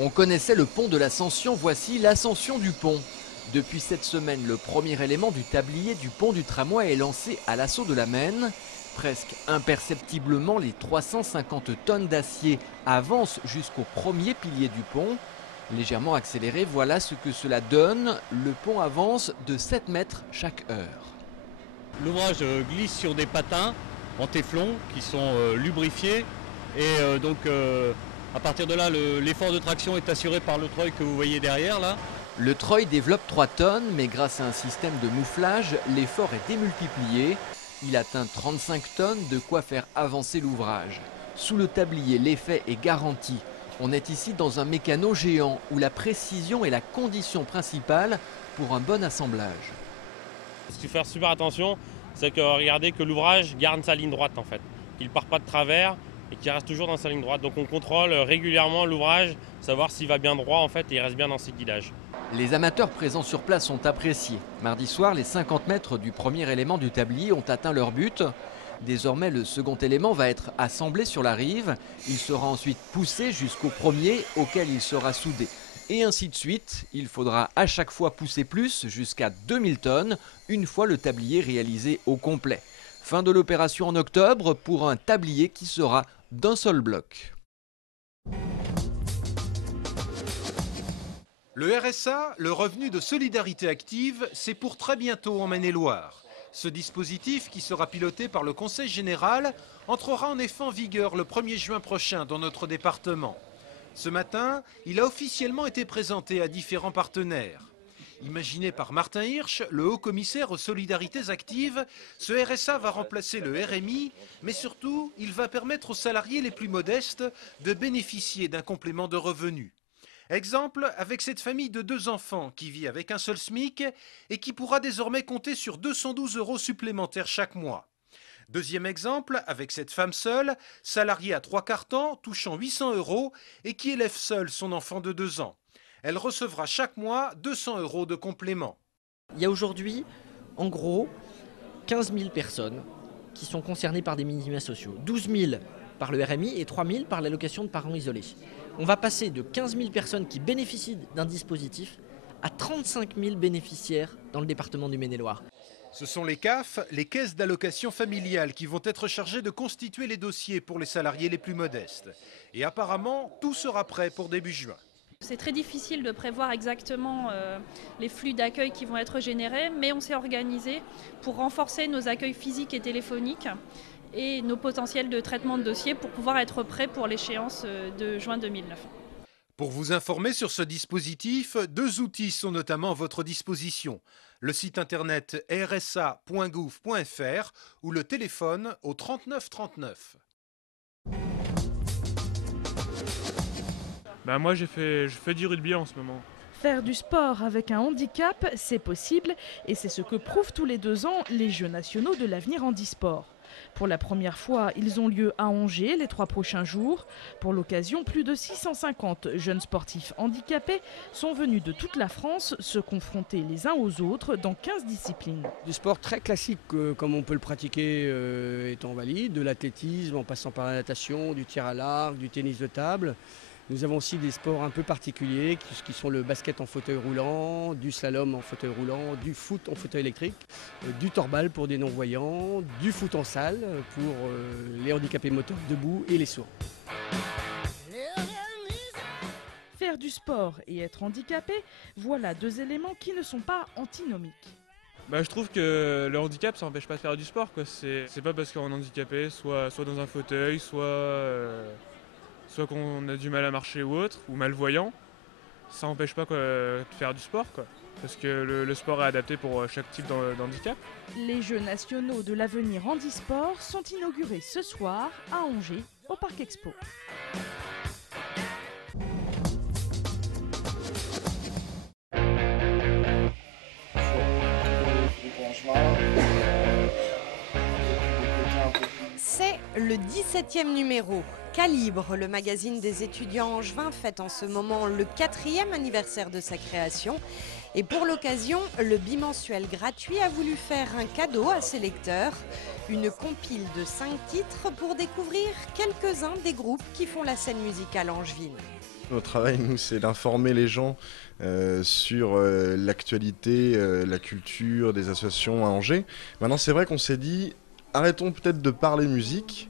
On connaissait le pont de l'Ascension, voici l'ascension du pont. Depuis cette semaine, le premier élément du tablier du pont du tramway est lancé à l'assaut de la Maine. Presque imperceptiblement, les 350 tonnes d'acier avancent jusqu'au premier pilier du pont. Légèrement accéléré, voilà ce que cela donne. Le pont avance de 7 mètres chaque heure. L'ouvrage glisse sur des patins en téflon qui sont lubrifiés et à partir de là l'effort de traction est assuré par le treuil que vous voyez derrière là. Le treuil développe 3 tonnes, mais grâce à un système de mouflage, l'effort est démultiplié. Il atteint 35 tonnes, de quoi faire avancer l'ouvrage. Sous le tablier, l'effet est garanti. On est ici dans un mécano géant où la précision est la condition principale pour un bon assemblage. Ce qu'il faut faire super attention, c'est que regardez que l'ouvrage garde sa ligne droite en fait, qu'il ne part pas de travers et qu'il reste toujours dans sa ligne droite. Donc on contrôle régulièrement l'ouvrage, savoir s'il va bien droit en fait et il reste bien dans ses guidages. Les amateurs présents sur place sont appréciés. Mardi soir, les 50 mètres du premier élément du tablier ont atteint leur but. Désormais, le second élément va être assemblé sur la rive. Il sera ensuite poussé jusqu'au premier auquel il sera soudé. Et ainsi de suite, il faudra à chaque fois pousser plus, jusqu'à 2000 tonnes, une fois le tablier réalisé au complet. Fin de l'opération en octobre pour un tablier qui sera d'un seul bloc. Le RSA, le revenu de solidarité active, c'est pour très bientôt en Maine-et-Loire. Ce dispositif, qui sera piloté par le Conseil général, entrera en effet en vigueur le 1er juin prochain dans notre département. Ce matin, il a officiellement été présenté à différents partenaires. Imaginé par Martin Hirsch, le haut-commissaire aux solidarités actives, ce RSA va remplacer le RMI, mais surtout, il va permettre aux salariés les plus modestes de bénéficier d'un complément de revenus. Exemple avec cette famille de 2 enfants qui vit avec un seul SMIC et qui pourra désormais compter sur 212 € supplémentaires chaque mois. Deuxième exemple avec cette femme seule, salariée à 3/4 temps, touchant 800 € et qui élève seule son enfant de 2 ans. Elle recevra chaque mois 200 € de complément. Il y a aujourd'hui, en gros, 15 000 personnes qui sont concernées par des minima sociaux. 12 000 par le RMI et 3 000 par l'allocation de parents isolés. On va passer de 15 000 personnes qui bénéficient d'un dispositif à 35 000 bénéficiaires dans le département du Maine-et-Loire. Ce sont les CAF, les caisses d'allocation familiale, qui vont être chargées de constituer les dossiers pour les salariés les plus modestes. Et apparemment, tout sera prêt pour début juin. C'est très difficile de prévoir exactement les flux d'accueil qui vont être générés, mais on s'est organisé pour renforcer nos accueils physiques et téléphoniques et nos potentiels de traitement de dossiers pour pouvoir être prêts pour l'échéance de juin 2009. Pour vous informer sur ce dispositif, 2 outils sont notamment à votre disposition. Le site internet rsa.gouv.fr ou le téléphone au 39 39. Moi je fais du rugby en ce moment. Faire du sport avec un handicap, c'est possible et c'est ce que prouvent tous les 2 ans les Jeux nationaux de l'avenir handisport. Pour la première fois, ils ont lieu à Angers les 3 prochains jours. Pour l'occasion, plus de 650 jeunes sportifs handicapés sont venus de toute la France se confronter les uns aux autres dans 15 disciplines. Du sport très classique comme on peut le pratiquer étant valide, de l'athlétisme en passant par la natation, du tir à l'arc, du tennis de table. Nous avons aussi des sports un peu particuliers qui sont le basket en fauteuil roulant, du slalom en fauteuil roulant, du foot en fauteuil électrique, du torbal pour des non-voyants, du foot en salle pour les handicapés moteurs debout et les sourds. Faire du sport et être handicapé, voilà 2 éléments qui ne sont pas antinomiques. Je trouve que le handicap ça n'empêche pas de faire du sport, quoi. C'est pas parce qu'on est handicapé, soit dans un fauteuil, soit qu'on a du mal à marcher ou autre, ou malvoyant, ça n'empêche pas de faire du sport, quoi. Parce que le sport est adapté pour chaque type d'handicap. Les Jeux nationaux de l'avenir handisport sont inaugurés ce soir à Angers, au Parc Expo. C'est le 17e numéro. Calibre, le magazine des étudiants angevins, fête en ce moment le 4e anniversaire de sa création. Et pour l'occasion, le bimensuel gratuit a voulu faire un cadeau à ses lecteurs. Une compile de 5 titres pour découvrir quelques-uns des groupes qui font la scène musicale angevine. Notre travail, nous, c'est d'informer les gens sur l'actualité, la culture des associations à Angers. Maintenant, c'est vrai qu'on s'est dit, arrêtons peut-être de parler musique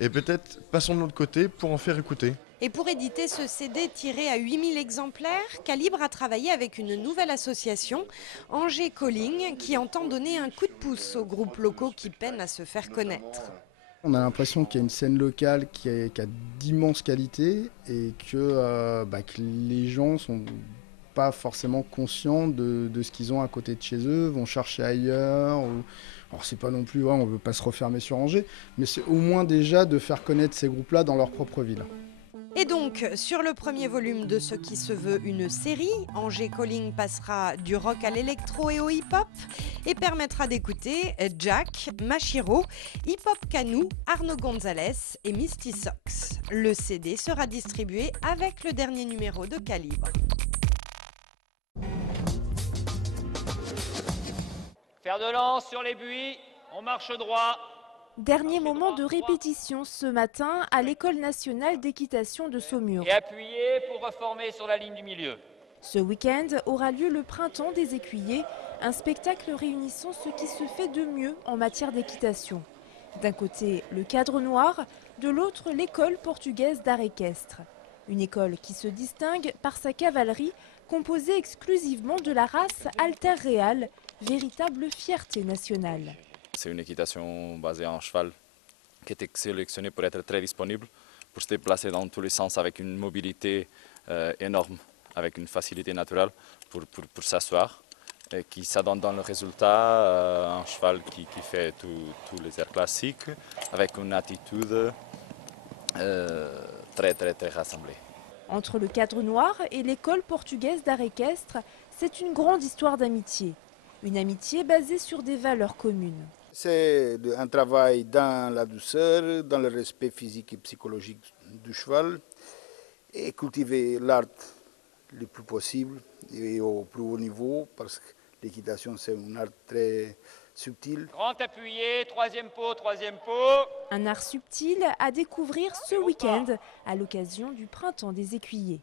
et peut-être passons de l'autre côté pour en faire écouter. Et pour éditer ce CD tiré à 8000 exemplaires, Calibre a travaillé avec une nouvelle association, Angers Calling, qui entend donner un coup de pouce aux groupes locaux qui peinent à se faire connaître. On a l'impression qu'il y a une scène locale qui a d'immenses qualités et que les gens sont pas forcément conscients de ce qu'ils ont à côté de chez eux, vont chercher ailleurs. Alors c'est pas non plus, on ne veut pas se refermer sur Angers, mais c'est au moins déjà de faire connaître ces groupes-là dans leur propre ville. Et donc, sur le premier volume de ce qui se veut une série, Angers Calling passera du rock à l'électro et au hip-hop et permettra d'écouter Jack, Machiro, Hip Hop Canou, Arnaud Gonzalez et Misty Sox. Le CD sera distribué avec le dernier numéro de Calibre. Fer de lance sur les buis, on marche droit. Dernier moment de répétition ce matin à l'École nationale d'équitation de Saumur. Et appuyez pour reformer sur la ligne du milieu. Ce week-end aura lieu le Printemps des écuyers, un spectacle réunissant ce qui se fait de mieux en matière d'équitation. D'un côté, le cadre noir, de l'autre, l'école portugaise d'art équestre. Une école qui se distingue par sa cavalerie, composée exclusivement de la race Alter Real, véritable fierté nationale. C'est une équitation basée en cheval qui était sélectionnée pour être très disponible, pour se déplacer dans tous les sens avec une mobilité énorme, avec une facilité naturelle pour s'asseoir, et qui s'adonne dans le résultat, un cheval qui fait tous les airs classiques, avec une attitude très rassemblée. Entre le cadre noir et l'école portugaise d'art équestre, c'est une grande histoire d'amitié. Une amitié basée sur des valeurs communes. C'est un travail dans la douceur, dans le respect physique et psychologique du cheval et cultiver l'art le plus possible et au plus haut niveau parce que l'équitation c'est un art très subtil. Grand appuyé, troisième pot. Un art subtil à découvrir ce week-end à l'occasion du Printemps des écuyers.